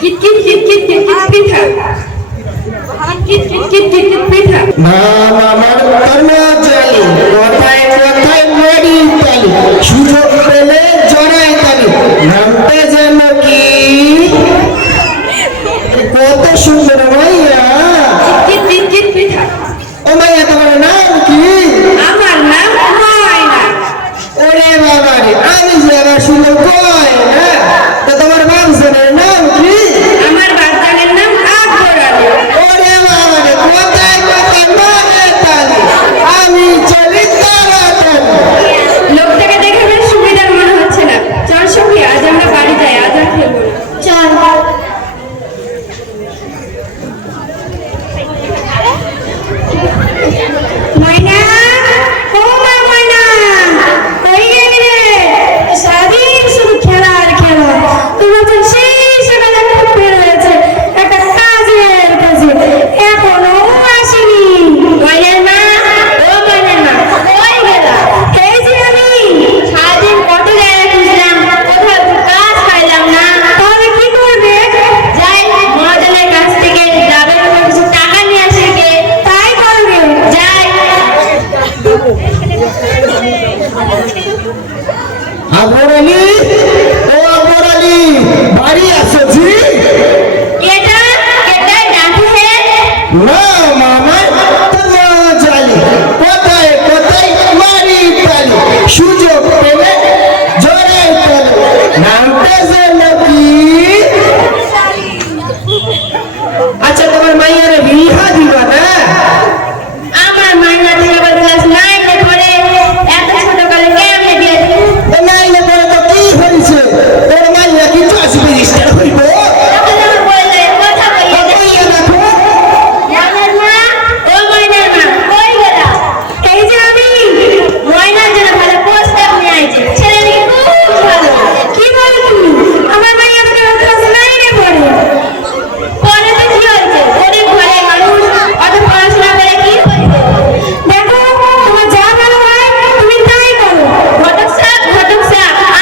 Kit কিট কিট কিট কিট কিট পিঠা কিট কিট কিট কিট কিট পিঠা নাম আমার কর্মচারী কথায় কথায় মরি তালি সুযোগ পেলে জড়াই তালি নামতে যেন কি কত সুন্দর মাইয়া কিট কিট কিট পিঠা ও মাইয়া তোমার নাম কি আমার নাম ময়না ওরে বাবা রে আমি যে আবার শুনে কয় না তো তোমার বাবুজনের নাম কি আমার বাচ্চাদের নাম আকবর আলী ওরে বাবা রে কোথায় কোথায় মরে তালি আমি চলি তাড়াতাড়ি লোকটাকে দেখে বেশ সুবিধার মনে হচ্ছে না চল সখী আজ আমরা বাড়ি যাই আজ আর খেলবো না চল ময়না ও মা ময়না কই গেলি রে সারাদিন শুধু খেলা আর খেলা তোমার তো সেই সকালে খুব বের হয়েছে একটা কাজের কাজে এখনো আসেনি ময়নার মা ও ময়নার মা কই গেলা এই যে আমি সারাদিন কত জায়গায় খুঁজলাম কোথাও কাজ পাইলাম না তাহলে কি করবে যাই মহাজনের কাছ থেকে যাবে তোমার কিছু টাকা নিয়ে আসে কে তাই করবে যাই আকবর আলী ও আকবর আলী বাড়ি আছো জি এটা এটা ডাকে না মামা তোমার জালি কোথায় কোথায় মারি তালি সুযোগ পেলে জড়াই তালি নামতে যেন কি আচ্ছা তোমার মাইয়ার বিহা দিবা না আমার মাইনা ছেলে ক্লাস 9 এ পড়ে এত ছোট কালে কেমনে বিয়ে দিল এ নাইলে পরে তো কি হয়েছে তোর মাইয়া কি 10 রেজিস্টার হইব তখন আমার বললে কথা বলিয়ে দে কইয়া দেখো ময়নার মা ও ময়নার মা কই গেলা এই যে আমি ময়নার জন্য ভালো প্রস্তাব নিয়ে আইছি ছেলে নাকি খুব ভালো কি বলো তুমি আমার মাইয়া তো ক্লাস 9 এ পড়ে পরে তো কি হয়েছে গরিব ঘরে মানুষ অত পড়াশোনা করে কি হয়েছে দেখো তোমার যা ভালো হয় তুমি তাই করো ঘটক সাহেব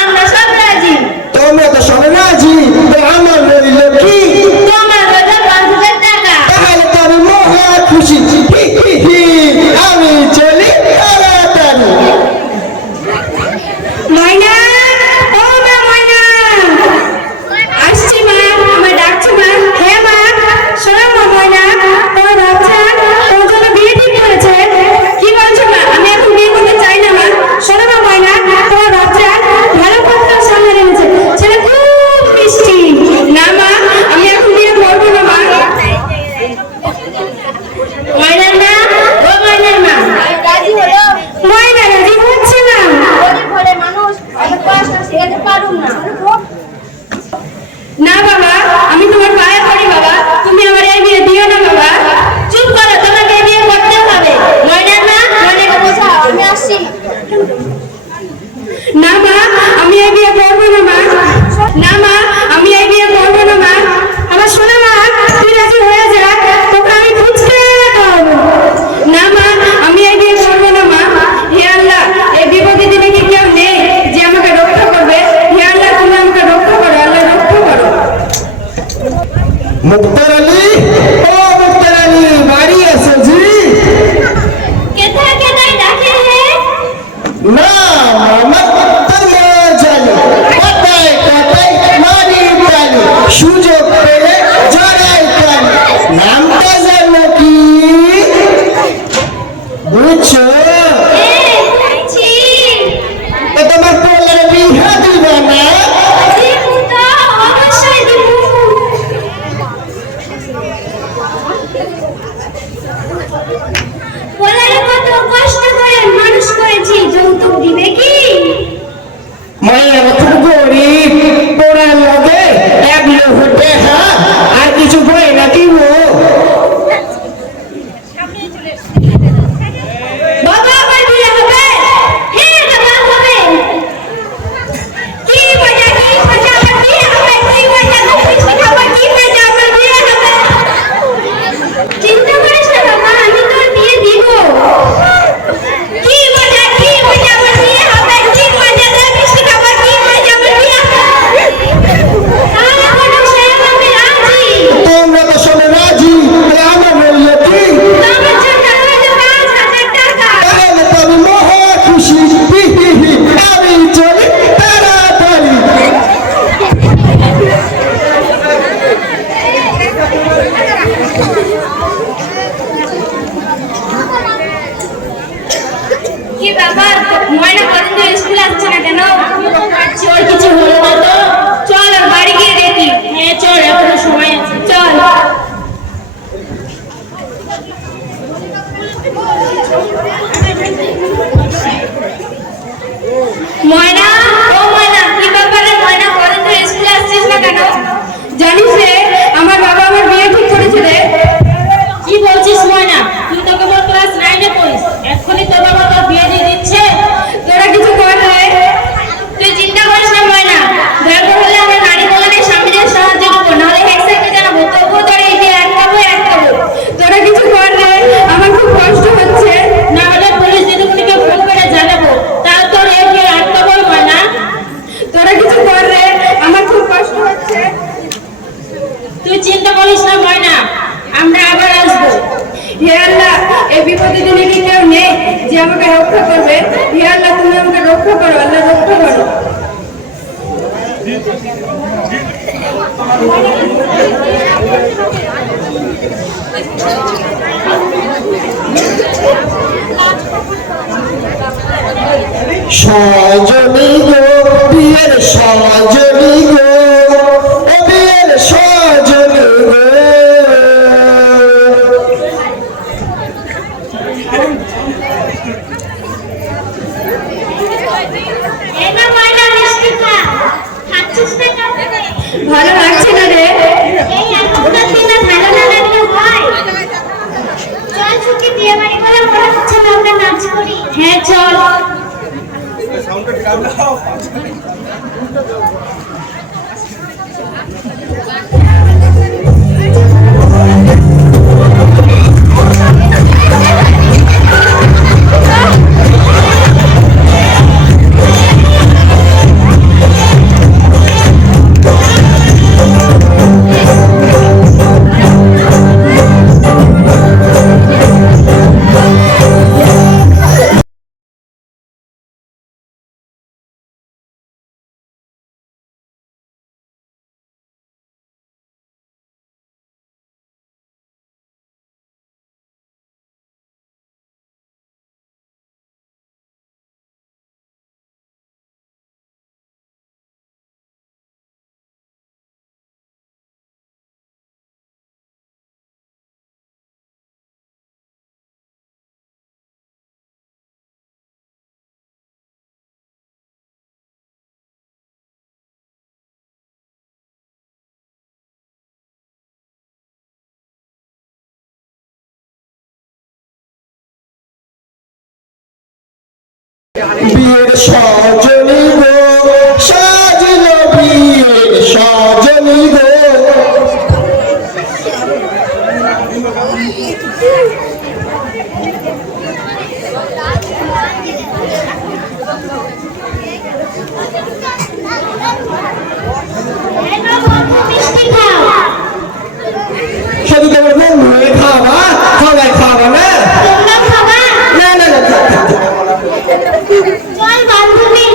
আমরা সব রাজি তোমরা তো সবাই রাজি তো আমার রইল কি তোমার হলো 5,000 টাকা তাহলে তো আমি মহা খুশি হি হি হি আমি চলি তাড়াতাড়ি ময়না ও মা ময়না আসছি মা আমার ডাকছি মা হ্যাঁ মা শোনো মা ময়না তোমার বাচ্চা তোর জন্য বিয়ে ঠিক করেছে কি বলছো মা আমি এখন বিয়ে করতে চাই না মা শোনো মা ময়না তোমার বাচ্চা ভালো কথা সামনে রেখেছে ছেলে খুব মিষ্টি না মা আমি এখন বিয়ে করবো না মা ময়নার মা ও ময়নার মা রাজি হলো ময়না রাজি হচ্ছে না গরিব ঘরে মানুষ অত পড়াশোনা শেখাতে পারুম না না বাবা আমি তোমার পায়ে পড়ি বাবা তুমি আমার এই বিয়ে দিও না বাবা চুপ করো তোমাকে এই বিয়ে করতে হবে ময়নার মা ময়নাকে বোঝাও আমি আসছি না মা আমি এই বিয়ে করবো না মা না মা আমি এই বিয়ে করবো না মা আমার শোনো মা তুই রাজি হয়ে যা তোকে আমি খুঁজতে করবো না মা আমি এই বিয়ে করবো না মা হে আল্লাহ এই বিপদের দিনে কি কেউ নেই যে আমাকে রক্ষা করবে হে আল্লাহ তুমি আমাকে রক্ষা করো আল্লাহ রক্ষা করো মুক্তার আলী ও মুক্তার আলী বাড়ি আছো জি কেথা কেথায় ডাকে হে না মামা তোমার জানি কোথায় কোথায় মারি তালি সুযোগ পেলে জড়াই তালি নামটা যেন কি বুঝছো ছি তো তোমার পোলার বিহা দিবা না দিবু তো অবশ্যই দিবু বলারে কত কষ্ট করে মানুষ করেছি যৌতুক দিবে কি মায়ের খুব গরিব পোড়া লগে এক লোক দেখা আর কিছু বই না দিব বাবা আমার বিয়ে হবে হ্যাঁ বাবা হবে কি মজা আমার বিয়ে হবে কি মজা আমার বিয়ে হবে চিন্তা করিস না বাবা আমি তোর বিয়ে দিব কি মজা আমার বিয়ে হবে কি মজা মিষ্টি খাবার কি ময়না, ও ময়না, কি ব্যাপারে ময়না, কদিন ধরে স্কুলে আসছিস না কেন? জানিস রে, আমার বাবা আমার বিয়ে ঠিক করেছে রে। কি বলছিস ময়না? তুই তো কেবল ক্লাস 9 এ পড়িস, এক্ষুনি তোর বাবা তোর বিয়ে দিয়ে দিচ্ছে? তোরা কিছু কর রে। তুই চিন্তা করিস না ময়না, দরকার হলে আমরা নারী কল্যাণের স্বামীদের সাহায্য করবো, নাহলে হেড স্যারকে জানাবো, তবুও তোরা এই বিয়ে আটকাবো। তোরা কিছু কর রে, আমার খুব কষ্ট হচ্ছে। না হলে পুলিশ দিদিমণিকে ফোন করে জানাবো, তাও তোর এই বিয়ে আটকাবো ময়না। তোরা কিছু কর রে, আমার খুব কষ্ট হচ্ছে। তুই চিন্তা করিস না ময়না, আমরা আবার আসবো। হে আল্লাহ, এই বিপদের দিনে কি কেউ নেই যে আমাকে রক্ষা করবে? হে আল্লাহ, তুমি আমাকে রক্ষা করো, আল্লাহ রক্ষা করো। সজনী গো বিয়ের সজনী গো, ও বিয়ের সজনী গো। ভালো লাগছে না রে? হ্যাঁ চল। বিয়ের সজনী গো, সাজিল বিয়ের সজনী গো। শুধু তোমার বন্ধু হয়ে খাওয়া, সবাই খাওয়া না? না না না, চল বান্ধবী,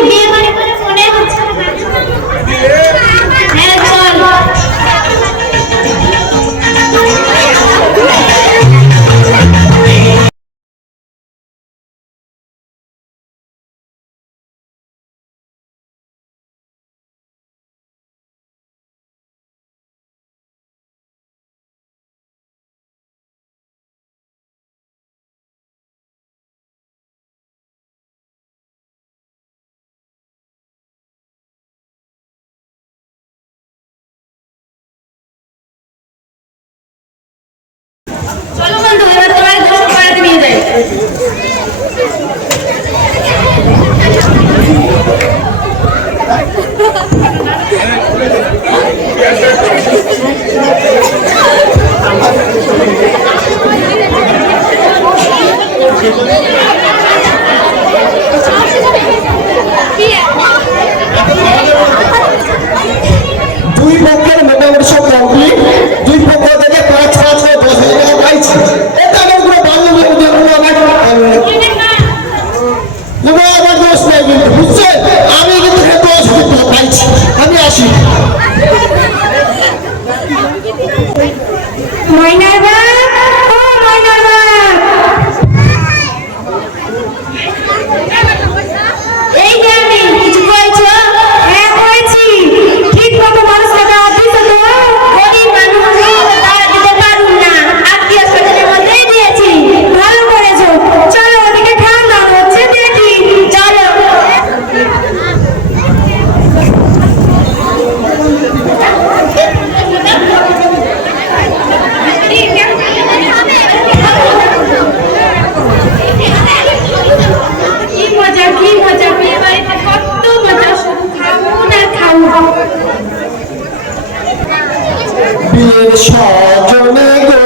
বিয়ের সজনে গো,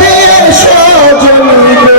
বিয়ের সজনে গো।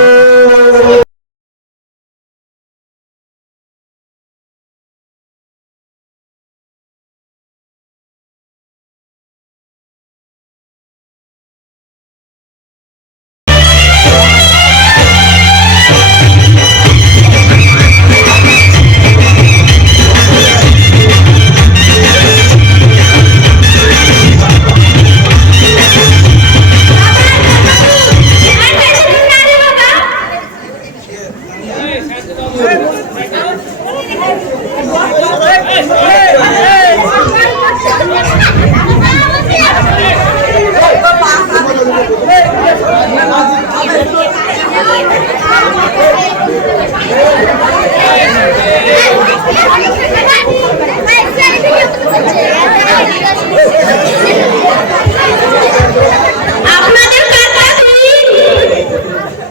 আপনাদের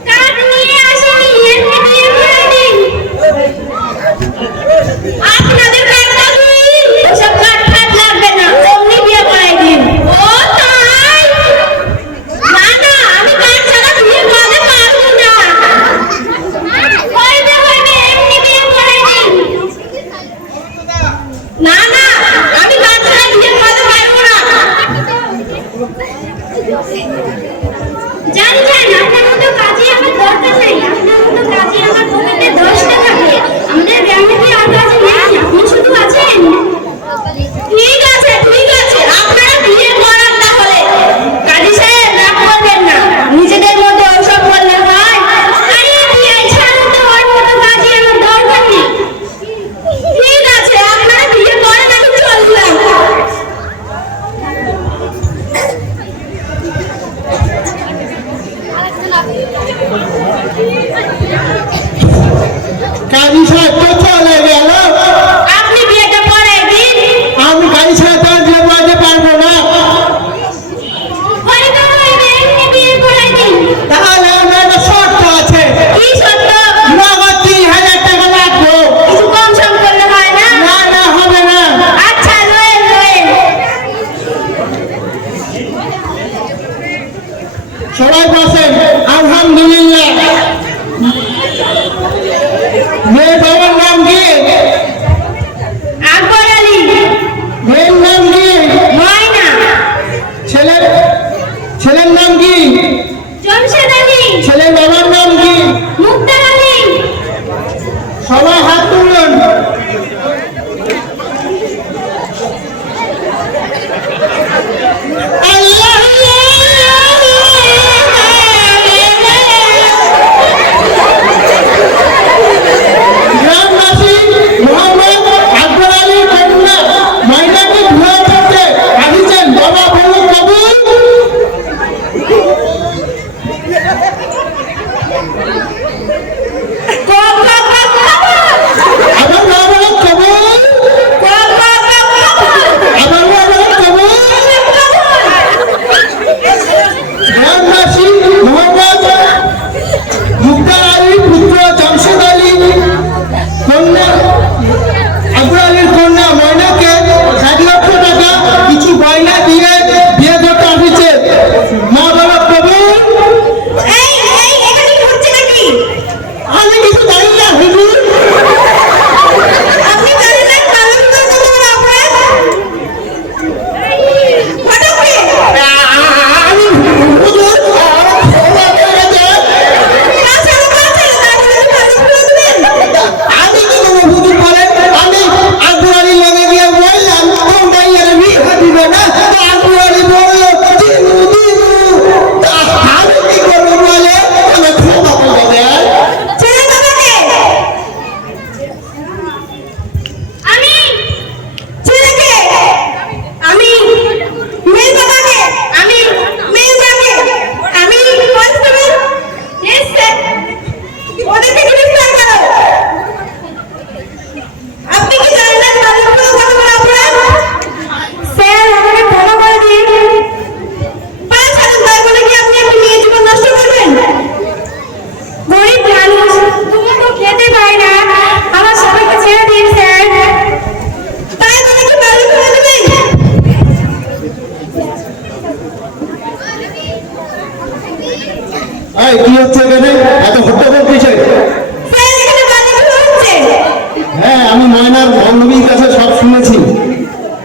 কার্ড নিয়ে আসেনি, এমনি বিয়ে করে দিন। আপনাদের কার্ড ওসব কার্ড লাগবে না, এমনি বিয়ে করে দিন। ও তাই? না না, আমি কার্ড ছাড়া বিয়ে করতে পারবো না। হইবে, এমনি বিয়ে করে দিন।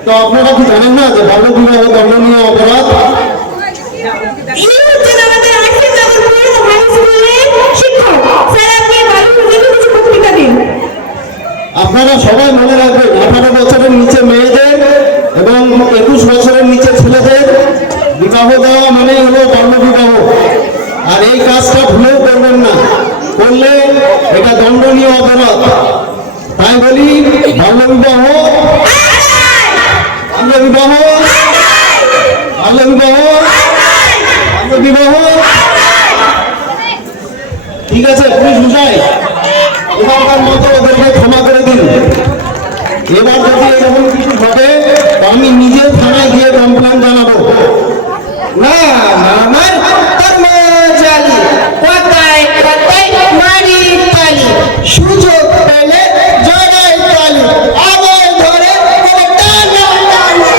তো আপনারা কি জানেন না যে বাল্যবিবাহ দণ্ডনীয় অপরাধ? ইনি হচ্ছেন আমাদের আইসি জগৎপুরের হাই স্কুলের শিক্ষক। স্যার আপনি বালু প্রজেক্টে কিছু বক্তৃতা দিন। আপনারা সবাই মনে রাখবেন 18 বছরের নিচে মেয়েদের এবং 21 বছরের নিচে ছেলেদের বিবাহ দেওয়া মানে হলো বাল্যবিবাহ। আর এই কাজটা ভুলেও করবেন না, করলে এটা দণ্ডনীয় অপরাধ। তাই বলি বাল্যবিবাহ বাল্যবিবাহ বাল্যবিবাহ বাল্যবিবাহ। ঠিক আছে পুলিশ মশাই, এবারকার মতো ওদেরকে ক্ষমা করে দিন। এবার যদি এরকম কিছু ঘটে তো আমি নিজে থানায় গিয়ে কমপ্লেন জানাবো। না আমার কর্মচারী কথায় কথায় মারি তালি, সুযোগ পেলে জড়াই তালি, আবার ধরে করে টানা টানি।